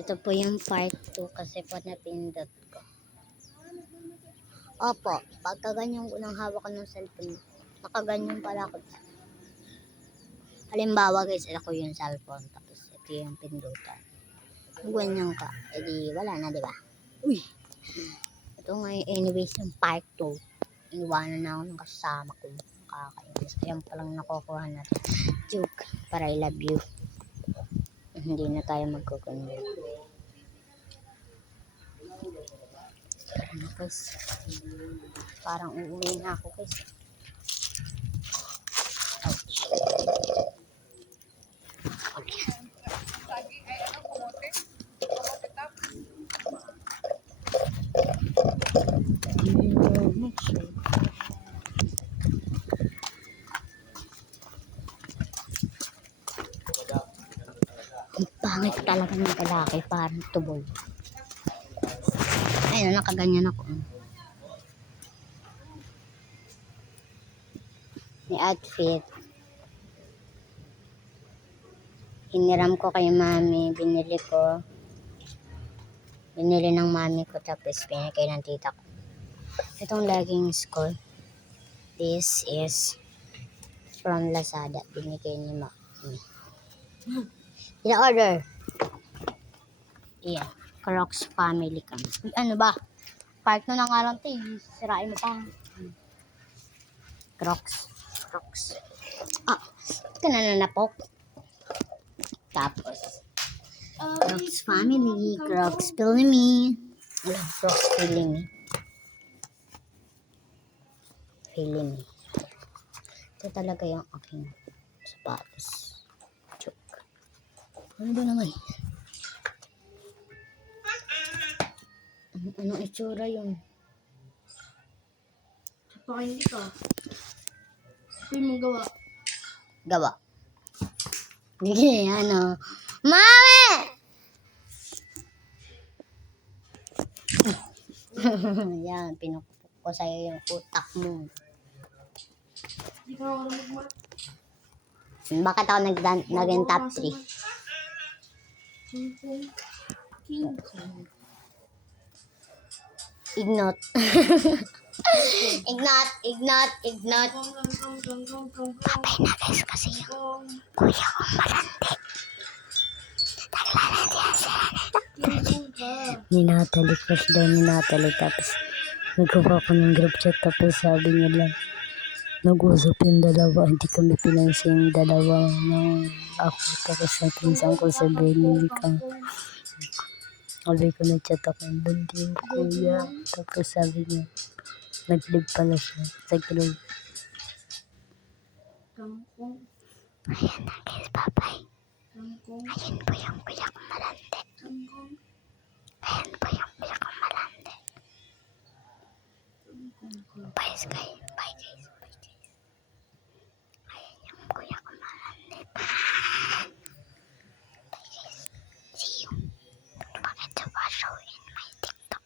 Ito po yung part 2 kasi po napindot ko. Opo, pagka ganyan ko nang hawak ng cellphone, nakaganyan pala ako. Halimbawa guys, ako yung cellphone, tapos ito yung pindutan. Kung ganyan ka, edi wala na, diba? Uy! Ito nga yung anyways yung part 2. Iniwanan na ako ng kasama ko. Kakainis. Ayan palang nakukuha natin. Joke, para I love you. Hindi na tayo magkukundi. Tara na guys. Parang uuwi na ako guys. Ouch. Ang pangit talaga ng lalaki, parang tuboy. Ayun, nakaganyan ako. May outfit. Hiniram ko kay mami, binili ko. Binili ng mami ko, tapos pinakay ng tita ko. Itong leggings ko, this is from Lazada. Binigay ni mami. Ina-order. Yeah, Crocs family kami. Ano ba? Park na nga lang ito. Sirain mo pa. Crocs. Ah, ito na nanapok. Tapos, Crocs family. Crocs feeling me. Crocs feeling me. Feeling me. Ito talaga yung aking sapatos. Joke. Ano ba naman? Anong itsura yun? Pakindi ka. Ito yung gawa. Gawa. Hindi, ano. Mami! Yan, pinukpok ko sa'yo yung utak mo. Hindi ka ako magmat. Bakit ako naging top 3? Ignot. Ignot. Papay na guys kasi yung kuya kong malandi. Ni Natalie, crush daw ni Natalie. Tapos nagkuha ko ng group chat. Tapos sabi niya lang, nag-usap yung dalawa. Hindi kami pinansin yung dalawa ng ako. Tapos sa pinsan ko sabi ni Kang. Sabi ko nag-chat ako doon yung kuya. Tapos sabi niya, nag-live pala siya sa group. Ayan na guys, bye-bye. Ayan po yung kuya kong malandi. Ayan po yung kuya kong malandi. Bye guys. Bye guys. Ayan yung kuya kong malandi. Bye guys. See you. Don't forget to follow in my TikTok.